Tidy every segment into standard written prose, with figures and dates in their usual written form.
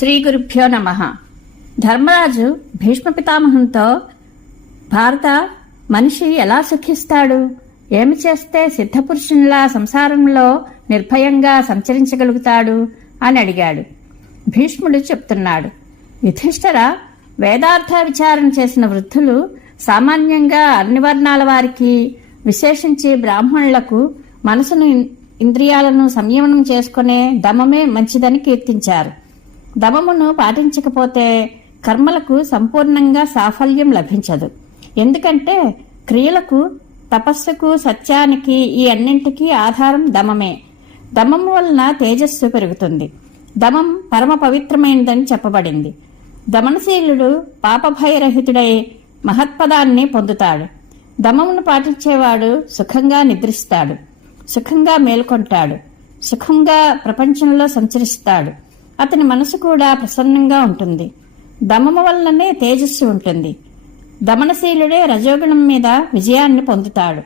శ్రీ గురుభ్యో నమః. ధర్మరాజు భీష్మ పితామహంతో భారత మనిషి ఎలా సుఖిస్తాడు, ఏమి చేస్తే సిద్ధపురుషునిలా సంసారంలో నిర్భయంగా సంచరించగలుగుతాడు అని అడిగాడు. భీష్ముడు చెప్తున్నాడు, యుధిష్ఠిర, వేదార్థ విచారణ చేసిన వృద్ధులు సామాన్యంగా అన్ని వర్ణాల వారికి, విశేషించి బ్రాహ్మణులకు మనసును ఇంద్రియాలను సంయమనం చేసుకునే దమమే మంచిదని కీర్తించారు. దమమును పాటించకపోతే కర్మలకు సంపూర్ణంగా సాఫల్యం లభించదు. ఎందుకంటే క్రియలకు, తపస్సుకు, సత్యానికి ఈ అన్నింటికీ ఆధారం దమమే. దమము వలన తేజస్సు పెరుగుతుంది. దమం పరమ పవిత్రమైనదని చెప్పబడింది. దమనశీలుడు పాపభయరహితుడై మహత్పదాన్ని పొందుతాడు. దమమును పాటించేవాడు సుఖంగా నిద్రిస్తాడు, సుఖంగా మేల్కొంటాడు, సుఖంగా ప్రపంచంలో సంచరిస్తాడు. అతని మనసు కూడా ప్రసన్నంగా ఉంటుంది. దమము వల్లనే తేజస్సు ఉంటుంది. దమనశీలుడే రజోగుణం మీద విజయాన్ని పొందుతాడు.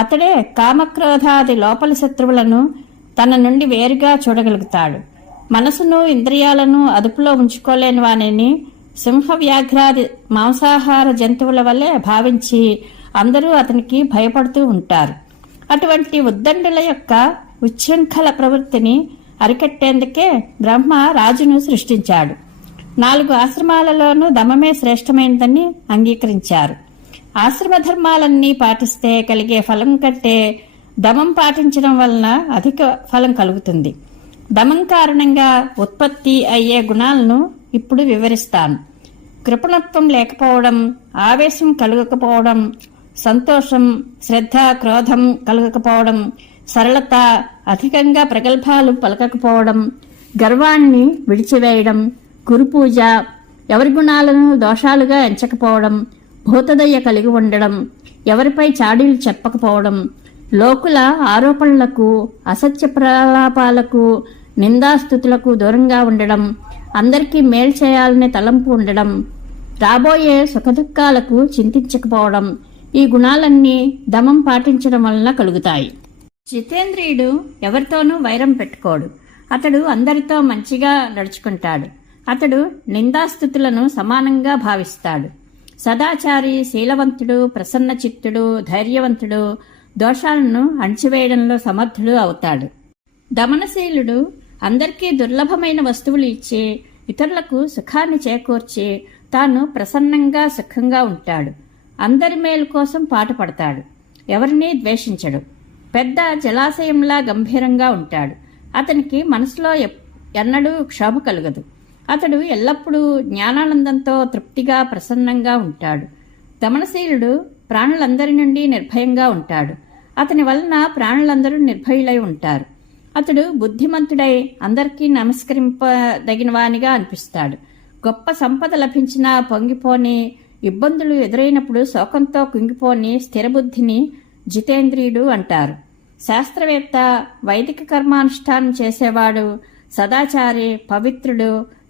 అతడే కామక్రోధాది లోపలి శత్రువులను తన నుండి వేరుగా చూడగలుగుతాడు. మనసును, ఇంద్రియాలను అదుపులో ఉంచుకోలేని వానిని సింహ వ్యాఘ్రాది మాంసాహార జంతువుల వల్లే భావించి అందరూ అతనికి భయపడుతూ ఉంటారు. అటువంటి ఉద్దండుల యొక్క ఉచ్ఛృంఖల ప్రవృత్తిని అరికట్టేందుకే బ్రహ్మ రాజును సృష్టించాడు. 4 ఆశ్రమాలలోనూ దమమే శ్రేష్టమైనదని అంగీకరించారు. ఆశ్రమ ధర్మాలన్నీ పాటిస్తే కలిగే ఫలం కంటే దమం పాటించడం వలన అధిక ఫలం కలుగుతుంది. దమం కారణంగా ఉత్పత్తి అయ్యే గుణాలను ఇప్పుడు వివరిస్తాను. కృపణత్వం లేకపోవడం, ఆవేశం కలగకపోవడం, సంతోషం, శ్రద్ధ, క్రోధం కలగకపోవడం, సరళత, అధికంగా ప్రగల్భాలు పలకకపోవడం, గర్వాన్ని విడిచివేయడం, గురుపూజ, ఎవరి గుణాలను దోషాలుగా ఎంచకపోవడం, భూతదయ్య కలిగి ఉండడం, ఎవరిపై చాడీలు చెప్పకపోవడం, లోకుల ఆరోపణలకు, అసత్య ప్రలాపాలకు, నిందాస్తుతులకు దూరంగా ఉండడం, అందరికీ మేలు చేయాలనే తలంపు ఉండడం, రాబోయే సుఖదుఖాలకు చింతించకపోవడం, ఈ గుణాలన్నీ దమం పాటించడం వలన కలుగుతాయి. జితేంద్రియుడు ఎవరితోనూ వైరం పెట్టుకోడు. అతడు అందరితో మంచిగా నడుచుకుంటాడు. అతడు నిందాస్థుతులను సమానంగా భావిస్తాడు. సదాచారి, శీలవంతుడు, ప్రసన్న చిత్తుడు, ధైర్యవంతుడు, దోషాలను అణచివేయడంలో సమర్థుడు అవుతాడు. దమనశీలుడు అందరికీ దుర్లభమైన వస్తువులు ఇచ్చి ఇతరులకు సుఖాన్ని చేకూర్చి తాను ప్రసన్నంగా సుఖంగా ఉంటాడు. అందరి మేలు కోసం పాటుపడతాడు. ఎవరినీ ద్వేషించడు. పెద్ద జలాశయంలా గంభీరంగా ఉంటాడు. అతనికి మనసులో ఎన్నడూ క్షోభ కలగదు. అతడు ఎల్లప్పుడూ జ్ఞానానందంతో తృప్తిగా, ప్రసన్నంగా ఉంటాడు. దమనశీలుడు ప్రాణులందరి నుండి నిర్భయంగా ఉంటాడు. అతని వలన ప్రాణులందరూ నిర్భయులై ఉంటారు. అతడు బుద్ధిమంతుడై అందరికీ నమస్కరింపదగినవానిగా అనిపిస్తాడు. గొప్ప సంపద లభించినా పొంగిపోని, ఇబ్బందులు ఎదురైనప్పుడు శోకంతో కుంగిపోని స్థిరబుద్ధిని జితేంద్రియుడు అంటారు. శాస్త్రవేత్త, వైదిక కర్మానుష్ఠానం చేసేవాడు, సదాచారి, పవిత్రుడు,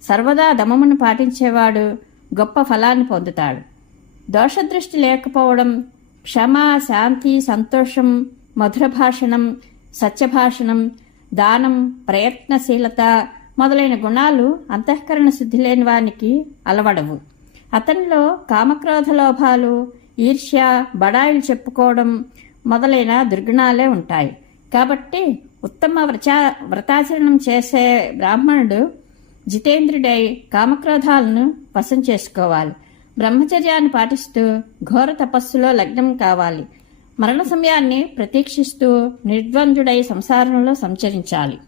సర్వదా దమమును పాటించేవాడు గొప్ప ఫలాన్ని పొందుతాడు. దోషదృష్టి లేకపోవడం, క్షమ, శాంతి, సంతోషం, మధుర భాషణం, సత్యభాషణం, దానం, ప్రయత్నశీలత మొదలైన గుణాలు అంతఃకరణ శుద్ధి లేని వానికి అలవడవు. అతనిలో కామక్రోధ లోభాలు, ఈర్ష్య, బడాయిలు చెప్పుకోవడం మొదలైన దుర్గుణాలే ఉంటాయి. కాబట్టి ఉత్తమ వ్రతాచరణం చేసే బ్రాహ్మణుడు జితేంద్రుడై కామక్రోధాలను వశం చేసుకోవాలి. బ్రహ్మచర్యాన్ని పాటిస్తూ ఘోర తపస్సులో లగ్నం కావాలి. మరణ సమయాన్ని ప్రతీక్షిస్తూ నిర్ద్వంద్వుడై సంసారంలో సంచరించాలి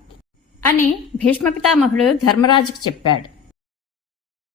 అని భీష్మ పితామహుడు ధర్మరాజుకు చెప్పాడు.